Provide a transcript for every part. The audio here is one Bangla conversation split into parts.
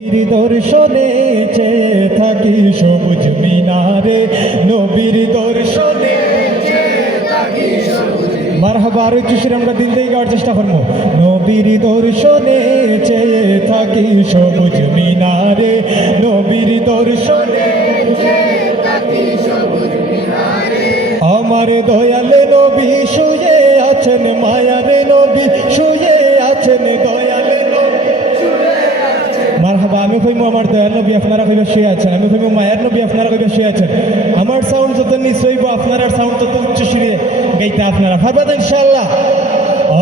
দর্শনে চেয়ে থাকি সবুজ মিনারে, নবীর দর্শনে মারহাবা। আরো একটু সুরে আমরা দিল থেকে গাওয়ার চেষ্টা করবো। নবীর দর্শনে চেয়ে থাকি সবুজ মিনারে, নবীর দর্শনে আমার দয়াল নবী শুয়ে আছেন, মায়ার নবী শুয়ে আছেন, দয়াল মারহাবা। আমি কইমু আমার দয়াল নবী আপনারা কইবা শুয়ে আছেন, আমি কইমু মায়ার নবী আপনারা কইবা শুয়ে আছেন। আমার সাউন্ড যত নিচ হইব আপনার সাউন্ড তত উচ্চ সুরে গাইতে আপনারা পারবেন ইনশাআল্লাহ।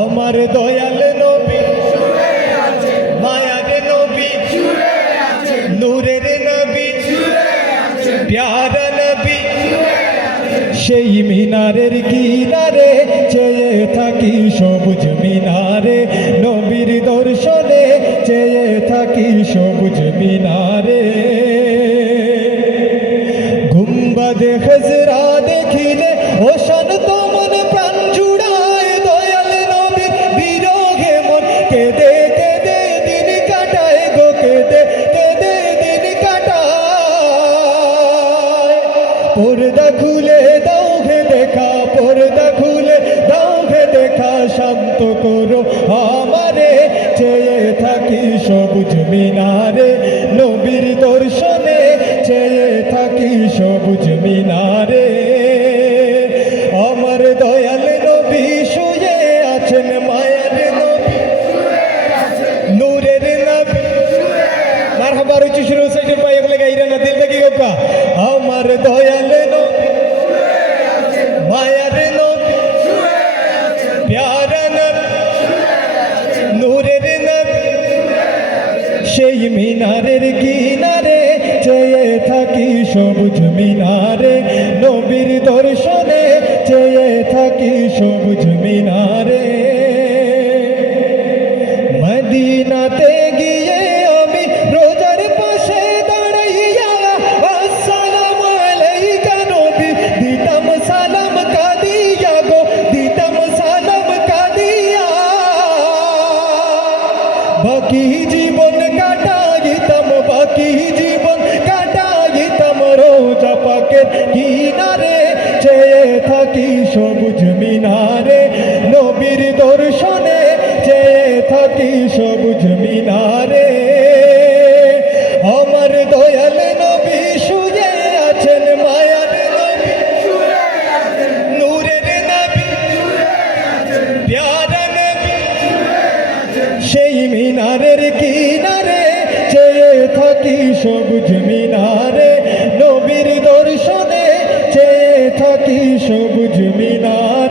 আমার দয়াল নবী শুয়ে আছেন, মায়ার নবী শুয়ে আছেন, নূরের নবী শুয়ে আছেন, প্যারা নবী শুয়ে আছেন, সেই মিনারের কিনারে চেয়ে থাকি সবুজ মিনারে, নবীর দর্শনে চেয়ে থাকি সবুজ মিনারে। গুম্বাদে খজরা দেখিলে ও শান্ত মন প্রাণ জুড়ায়, দয়াল নবীর বিরহে মন কেঁদে কেঁদে দিন কাটায় গো, কেঁদে কেঁদে দিন কাটায়। পর্দা খুলে দাও হে দেখা, পর্দা খুলে দাও হে দেখা, শান্ত করো আমারে চেয়ে থাকি সবুজ মিনারে, নবীর দর্শনে চেয়ে থাকি সবুজ মিনারে। আমার দয়াল নবী শুয়ে আছেন, মায়ার নবী নূরের নবী মারহাবা। আর উচ্চ সুরে সাইডের পায়ে গেলে গাইরা না দিল থেকে গোকা। আমার দয়াল নবী মায়ার নবী প্যারা নবী নূরের নবী, সেই মিনারের কিনারে চেয়ে থাকি সবুজ মিনারে, নবীর দর্শনে চেয়ে থাকি সবুজ মিনারে। মদিনাতে গিয়ে আমি রোজার পাশে দাঁড়াইয়া আসসালামু আলাইকা নবী দিতাম সালাম কাদিয়া গো, দিতাম সালাম কাদিয়া। বাকি জীবন কাটাইতাম, বাকি জীবন কাটাইতাম রোজা পাকের কিনারে চেয়ে থাকি সবুজ মিনারে, নবীর দর্শনে চেয়ে থাকি সবুজ মিনারে। আমার দয়াল নবী শুয়ে আছেন, মায়ার নবী শুয়ে আছেন, নূরের নবী শুয়ে আছেন, প্যারা নবী শুয়ে আছেন, সেই মিনারের কিনারে চেয়ে থাকি সবুজ মিনারে, নবীর দর্শনে চেয়ে থাকি সবুজ মিনারে।